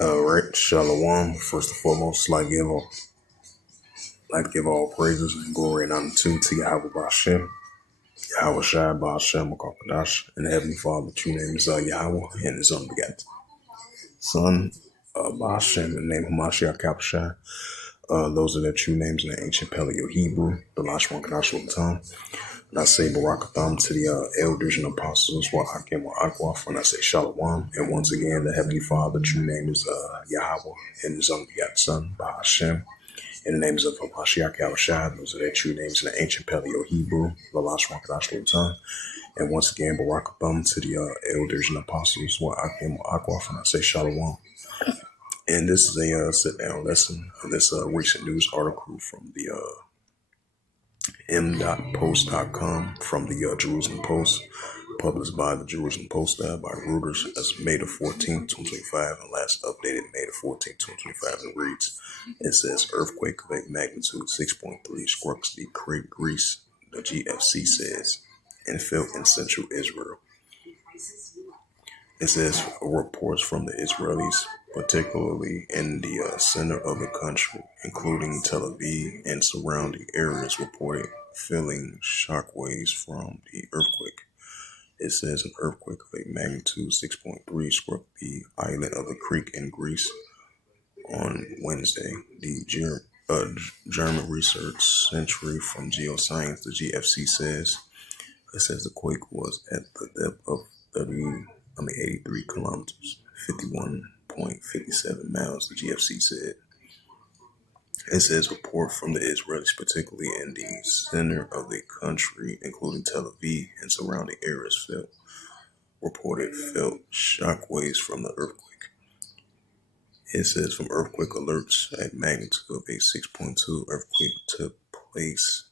Right, Shalom. First and foremost, like to give all praises and glory and honor to Yahweh Bashem, Yahweh Shai Bashem Makakadash, and the Heavenly Father. True name is Yahweh, and His unbegotten Son, Bashem, in the name of Mashiach Kappashai. Those are their true names in the ancient Paleo Hebrew, the Lashwan Kadash Tongue. And I say Barakatham to the elders and apostles, while Akim or Akwaf, when I say Shalom. And once again, the Heavenly Father, true name is Yahweh, and His unbegotten Son, Bahashem. In the names of Mashiach Yahushua, those are their true names in the ancient Paleo Hebrew, the Lashwan Kadash Tongue. And once again, Barakatham to the elders and apostles, while Akim or Akwaf, when I say Shalom. And this is a sit-down lesson of this recent news article from the m.post.com from the Jerusalem Post, published by the Jerusalem Post by Reuters as May the 14th, 2025, and last updated May the 14th, 2025, and reads, it says, earthquake of a magnitude 6.3 struck the Crete, Greece, the GFZ says, and felt in central Israel. It says reports from the Israelis, particularly in the center of the country, including Tel Aviv and surrounding areas, reported feeling shockwaves from the earthquake. It says an earthquake of a magnitude 6.3 struck the island of the Crete in Greece on Wednesday. The German Research Centre from Geoscience, the GFZ says. It says the quake was at the depth of 83 kilometers, 51.57 miles, the GFC said. It says report from the Israelis, particularly in the center of the country, including Tel Aviv and surrounding areas, felt shockwaves from the earthquake. It says from earthquake alerts at magnitude of a 6.2 earthquake took place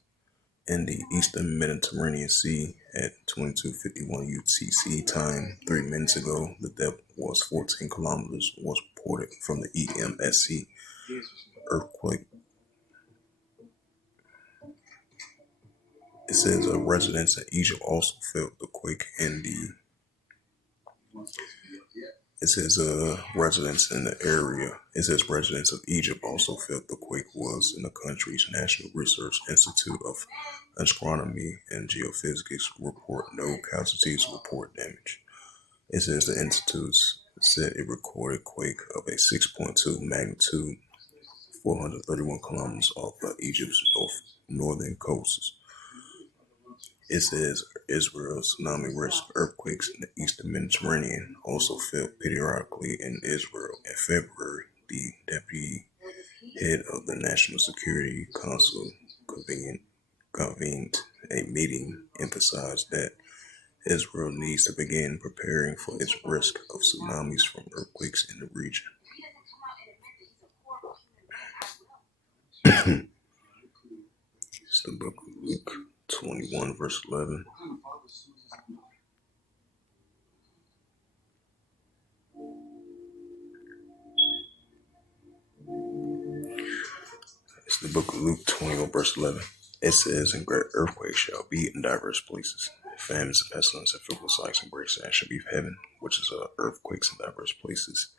in the eastern Mediterranean Sea at 22:51 UTC time 3 minutes ago. The depth was 14 kilometers, was reported from the EMSC earthquake. It says residents in Egypt also felt the quake in the. It says residents in the area. It says residents of Egypt also felt the quake was in the country's National Research Institute of Astronomy and Geophysics report no casualties, report damage. It says the institute said it recorded quake of a 6.2 magnitude, 431 kilometers off Egypt's northern coasts. It says Israel's tsunami risk earthquakes in the eastern Mediterranean also felt periodically in Israel. In February, the deputy head of the National Security Council convened a meeting, emphasized that Israel needs to begin preparing for its risk of tsunamis from earthquakes in the region. It's the book of Luke 21, verse 11. It's the book of Luke 21, verse 11. It says, and great earthquakes shall be in diverse places. Famines and pestilence and physical sights and breaks and shall be of heaven, which is earthquakes in diverse places.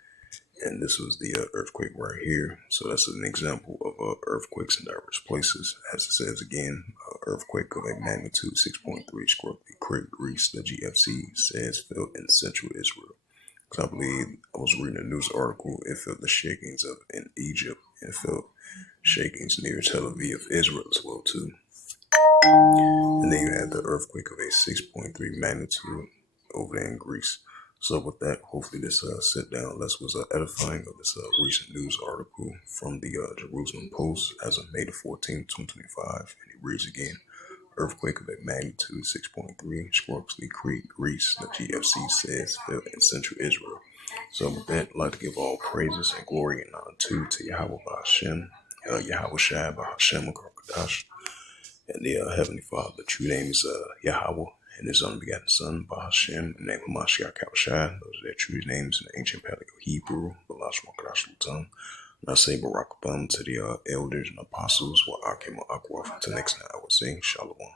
And this was the earthquake right here. So that's an example of earthquakes in diverse places. As it says again, earthquake of a magnitude 6.3 struck the Crete, Greece, the GFZ says felt in central Israel. Because I believe I was reading a news article, it felt the shakings in Egypt and felt shakings near Tel Aviv of Israel as well too. And then you had the earthquake of a 6.3 magnitude over there in Greece. So with that, hopefully this sit down lesson was edifying of this recent news article from the Jerusalem Post as of May the 14th, 2025. And it reads again, earthquake of a magnitude 6.3 struck the Crete, Greece, the GFZ says felt in central Israel. So with that, I'd like to give all praises and glory and honor to Yahweh Hashem, Yahweh Shai Hashem Kadash, and the Heavenly Father. The true name is Yahweh, and His unbegotten Son, Bahashem, in the name of Mashiach Yahushua. Those are their true names in the ancient Paleo Hebrew, the Lashwan Kadash tongue. And I say Barakatham to the elders and apostles, while Akim Akwaf. Until next time, I would say Shalom.